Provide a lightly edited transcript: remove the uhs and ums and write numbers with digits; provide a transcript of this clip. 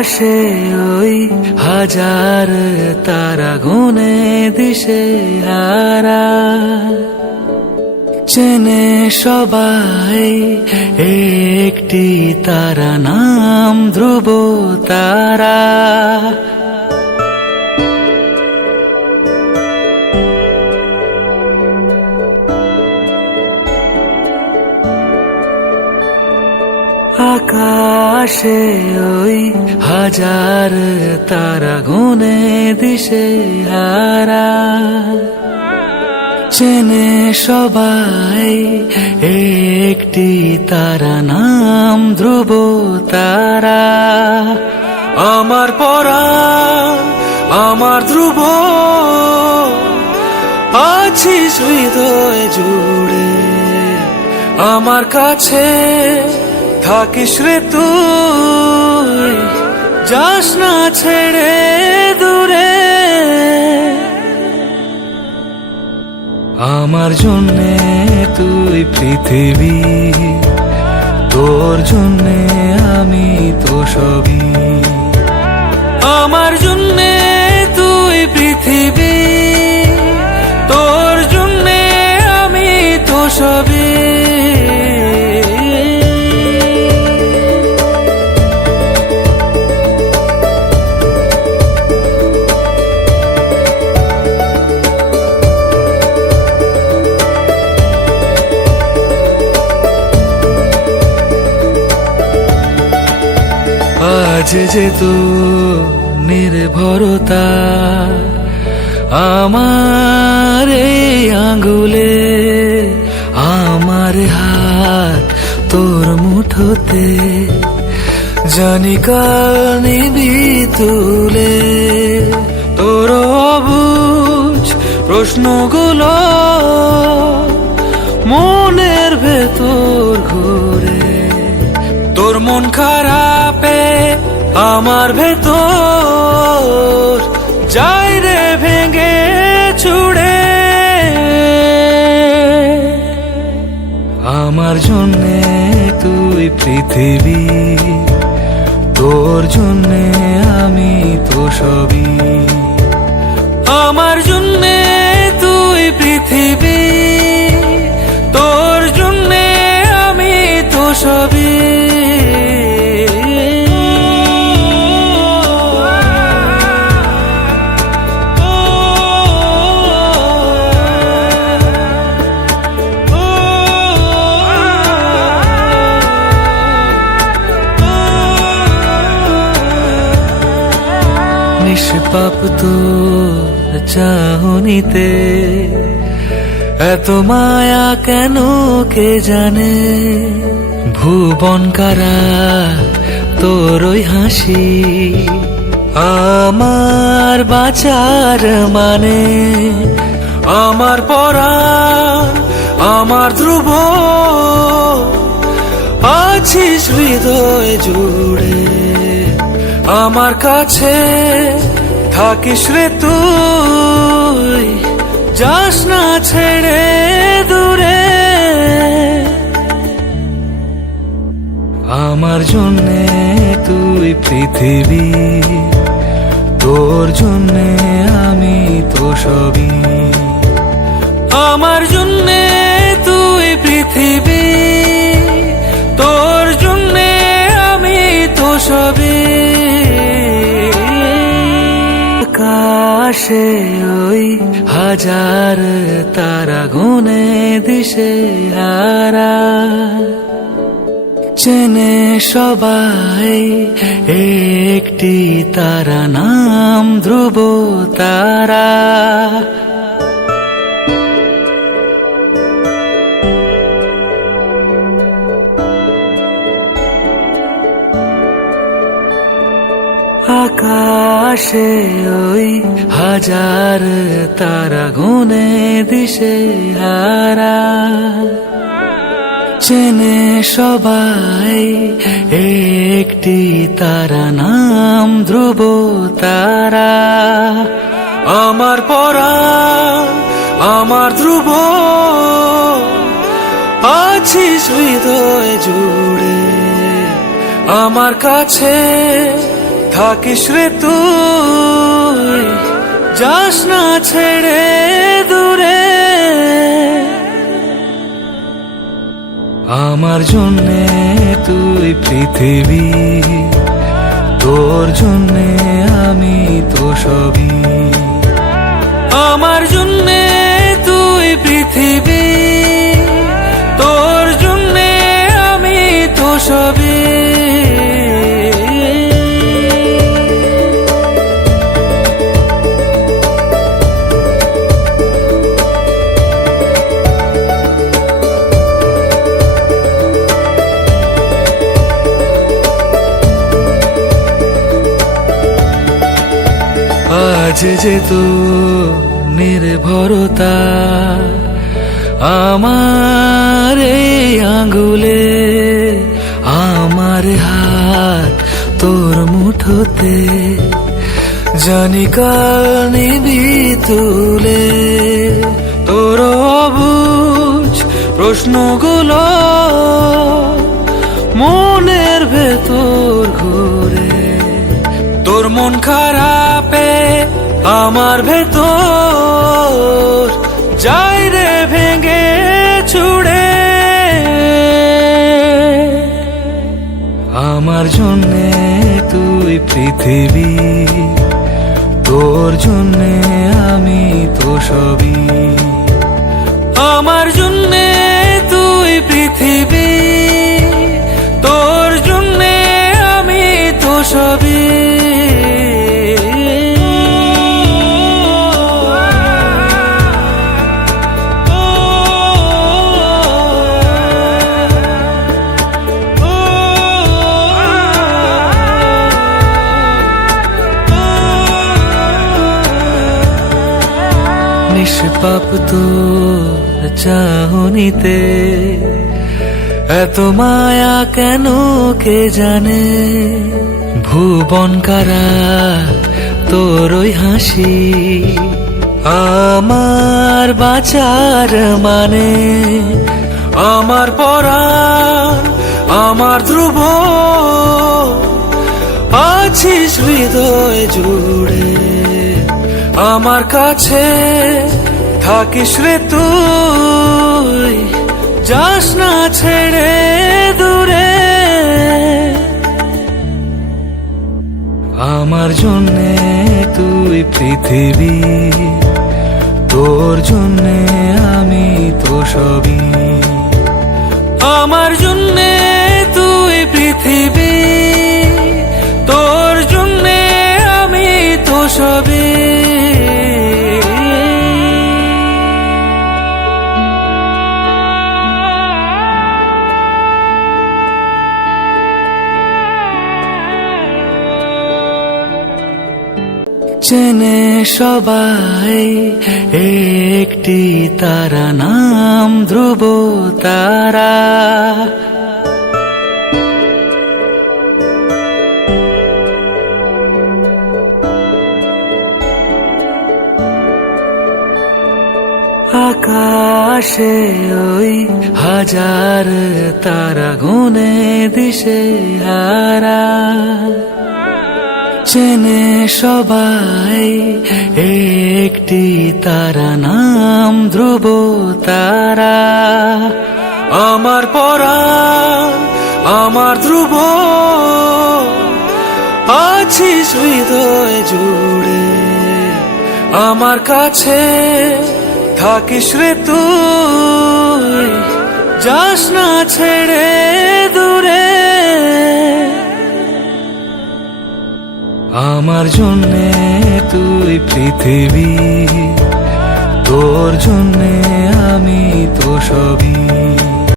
আকাশে ওই হাজার তারা গুনে দিশে হারা, চেনে সবাই একটি তারা নাম ধ্রুব তারা। আকাশে ওই হাজার তারা গুনে দিশে হারা, চেনে সবাই একটি তারা নাম ধ্রুব তারা। আমার পরাণ আমার ধ্রুব, আছিস হৃদয় জুড়ে, আমার কাছে থাকিস রে তুই, যাস না ছেড়ে দূরে। আমার জন্যে তুই পৃথিবী, তোর জন্যে আমি তো সবই। আমার জন্যে তুই পৃথিবী, তোর জন্যে আমি তো সবই। আজ যে তো নির্ভরতা আমার এই আঙ্গুলে, আমার হাত তোর মুঠোতে, জানি কাল নিবি তুলে। তোর অবুঝ প্রশ্নগুলো মনের ভেতর ঘুরে, তোর মন খারাপে আমার ভেতর যাই রে ভেঙে চুড়ে। আমার জন্যে তুই পৃথিবী, তোর জন্যে আমি তো সবই। আমার জন্যে তুই পৃথিবী, তোর জন্যে আমি তো সবই। নিষ্পাপ তোর চাহনিতে এত মায়া কেন কে জানে, ভুবন কারা তোর ওই হাসি আমার বাঁচার মানে। আমার পরাণ আমার ধ্রুব, আছিস হৃদয় জুড়ে, আমার কাছে থাকিস রে তুই, যাস না ছেড়ে দূরে। আমার জন্যে তুই পৃথিবী, তোর জন্যে আমি তো সবই। আমার জন্যে তুই পৃথিবী, তোর জন্যে আমি তো সবই। আকাশে ওই হাজার তারা গুনে দিশে হারা, চেনে সবাই একটি তারা নাম ধ্রুব তারা। আকাশে ওই হাজার তারা গুনে দিশে হারা, চেনে সবাই একটি তারা নাম ধ্রুব তারা। আমার পরাণ আমার ধ্রুব, আছিস হৃদয় জুড়ে, আমার কাছে থাকিস রে তুই, যাস না ছেড়ে দূরে। আমার জন্যে তুই পৃথিবী, তোর জন্যে আমি তো সবই। আমার জন্যে তুই পৃথিবী, তোর জন্যে আমি তো সবই। আজ যে তো নির্ভরতা আমার এই আঙ্গুলে, আমার হাত তোর মুঠোতে, জানি কাল নিবি তুলে। তোর অবুঝ প্রশ্নগুলো মনের ভেতর ঘুরে, তোর মন খারাপে আমার ভেতর যাই রে ভেঙে ছুড়ে। আমার জন্যে তুই পৃথিবী, তোর জন্যে আমি তো সবই। আমার জন্যে তুই পৃথিবী, তোর জন্যে আমি তো সবই। নিষ্পাপ তোর চাহনিতে এত মায়া কেন কে জানে। ভুবন কারা তোর ওই হাসি আমার বাঁচার মানে। আমার পরাণ আমার ধ্রুব, আছিস হৃদয় জুড়ে। আমার কাছে থাকিস রে তুই, যাস না ছেড়ে দূরে। আমার জন্যে তুই পৃথিবী, তোর জন্যে আমি তো সবই। আমার জন্যে তুই পৃথিবী, তোর জন্যে আমি তো সবই। চেনে সবাই একটি তারা, নাম ধ্রুব তারা। আকাশে ওই হাজার তারা গুনে দিশে হারা। চেনে সবাই একটি তারা, নাম ধ্রুব তারা। আমার পরাণ আমার ধ্রুব, আছিস হৃদয় জুড়ে। আমার কাছে থাকিস রে তুই, যাস না ছেড়ে দূরে। আমার জন্যে তুই পৃথিবী, তোর জন্যে আমি তো সবই।